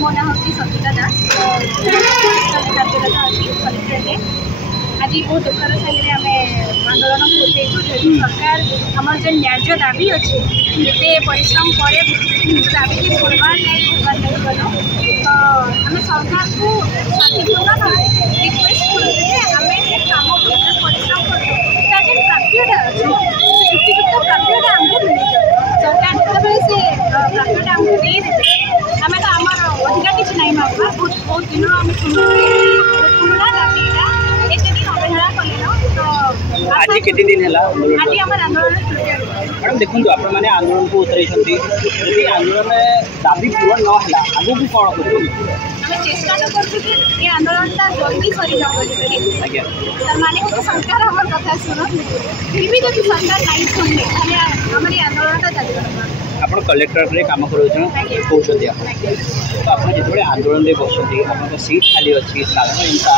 मो ना हूँ सविता दास कार्यरत अच्छी कलेक्टरेट। आज बहुत दुखर सागर आम आंदोलन कर सरकार आम जो न्याय दाबी अच्छे एते परिश्रम पर दाबी की पूर्वार नहीं होगार नहीं गल तो आम सरकार को शांतिपूर्ण भाव रिक्वेस्ट करें आम परिश्रम कर प्राप्यटा युक्तियुक्त प्राप्यटा आमको मिल सरकार जिते से प्राप्यटा आमको दे आम तो आम अधिकार किसी नहीं मांगा बहुत दिन आम पुराना दाबी अवहेला कले आज केते दिन है आज आम आंदोलन मैडम देखो आप आंदोलन को उतरे यदि आंदोलन दाबी पूरण ना आगू भी कौन कर आम चेष्टा तो कर आंदोलन जल्दी सरी जाए माने सरकार आम कथा शुण फिर भी जब सरकार नहीं शुणे आम आंदोलन जारी रखा आप कलेक्टरेट में कम कहते तो आप जो आंदोलन में बसती आप सीट खाली अच्छी साधारण जनता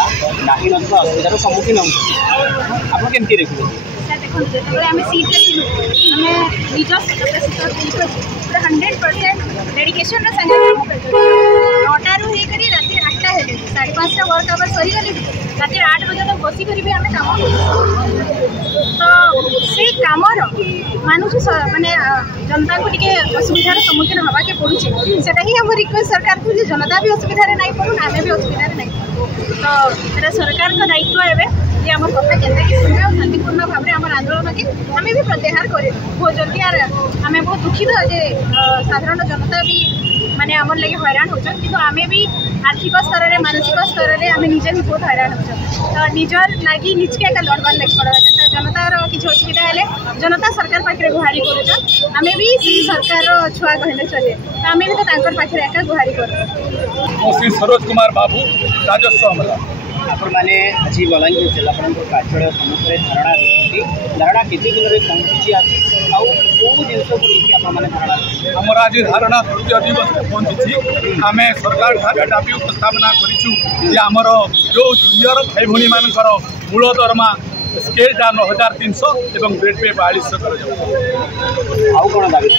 नहीं ना असुविधार सम्मुखीन आप केमती देखुए देखो जो आम सीट्रे थी आम निज पूरा 100% डेडिकेशन सागे नौटारू होकर राति 8टा है 5:30 वर्क आवर सरीगले राति 8 बजे तक बसिक भी आम कम तो से कमर मानुष माने जनता को टे असुविधार सम्मुखीन हवा के पड़ुचे से आम रिक्वेस्ट सरकार को जनता भी असुविधा नहीं पड़ू आम भी असुविधा नहीं तो सरकार का दायित्व है जे आम कथा के शुणे और शांतिपूर्ण भाव में आम आंदोलन के आम भी प्रत्याहार कर बहुत जल्दी आर आम बहुत दुखित जे साधारण जनता भी माने आमर लगे हैरान हो कि आम भी आर्थिक स्तर में मानसिक स्तर में आम निजे भी बहुत हैरान हो तो निजर लगी निजके एका लड़बार लगे पड़ा जनतार किसी असुविधा है जनता सरकार पाखे गुहारी करें भी सरकार छुआ कहले चले तो आम भी तो पाखे एका गुहारी कर सरोज कुमार बाबू राजस्व अमला आपण मैंने आज बलांगीर जिलापाल कार्यालय सम्मुखें धारणा देखते धारणा केते दिन पहुँची कौ जिस को लेकिन धारणा आमर आज धारणा तृतीय दिवस पहुँची आम सरकार ठारे दाबी उपस्थापना करमर जो जूनियर भाई भाई मानकर मूल दरमा स्केलटा 9300 एवं ग्रेड पे 4200 कौन दाबी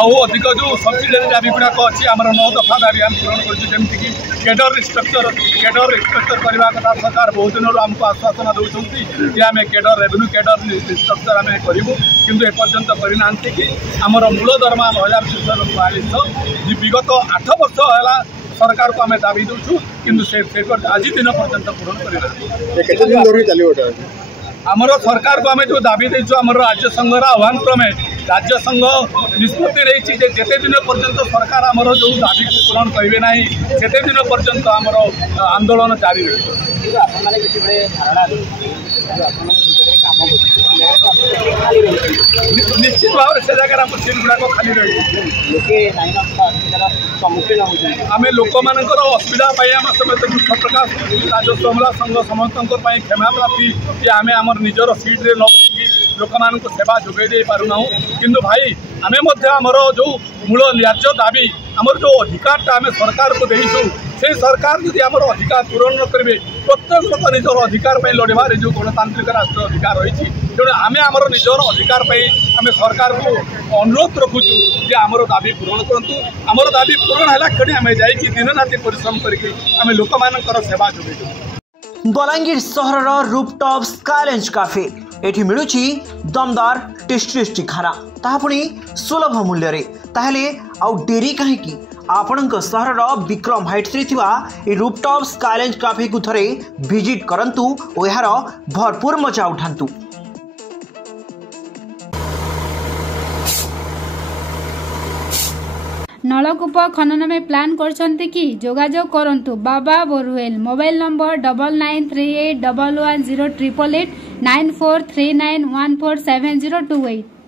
आउ अधिक जो सब्सिडरी दाबी गुड़ाक अच्छी आम 9 दफा दाबी आम पूरण करमती कैडर स्ट्रक्चर करने कथा सरकार बहुत दिन आमको आश्वासन दौरान कि आम कैडर रेवेन्यू कैडर स्ट्रक्चर आम करूँ किंतु एपर्यंत करना कि आमर मूल दरमा 9342 विगत 8 वर्ष है सरकार को आम दाबी दूँ किंतु आज दिन पर्यंत पूरण करना आमर सरकार को आम जो दाबी देचु आम राज्य संघर आह्वान क्रमे राज्य संघ निष्पत्ति रही जिते दिन पर्यंत सरकार आमर जो दाबी को पूरण करेंगे ना से दिन पर्यंत आमर आंदोलन जारी रही निश्चित भाव से जगह सीट गुड़ाक खाली रही सम्मुखीन आम लोक मान असुविधा आम समेत दुख प्रकाश राजस्व अमला संघ समस्त क्षमा प्रार्थी कि आम आम निजर सीट्रे न बसिकी लोक मान सेवा जोगे दे पारुना किंतु भाई आम आमर जो मूल न्याय दाबी आमर जो अधिकारटा आम सरकार को देचु से सरकार जदि आमर अधिकार पूरण न करेंगे प्रत्येक लोक निजर अधिकार लड़बार जो गणतांत्रिक राष्ट्र अधिकार रही तेणु आम आमर निजर अधिकार आम सरकार को अनुरोध रखुचु जे आमर दाबी पूरण करूँ आमर दाबी पूरण है आम जा दिन राति परिश्रम करके आम लोक मानकर सेवा जोगे बलांगीर सहर रूपटॉप स्काईलैंड कैफे एठी मिलुची दमदार टेस्टी खाना ताहा पुणी सुलभ मूल्य रे ताहले आउ डेरी कहीं आपणक सहर विक्रम हाइट्स रे थिबा ए रूपटॉप स्काईलैंड कैफे को थरे विजिट करंतु ओ यार भरपूर मजा उठांतु। नलकूप खनन में प्लान करछन्ते कि जोगाजोग करंतु बाबा बोरवेल मोबाइल नंबर 9938110888 9439147028।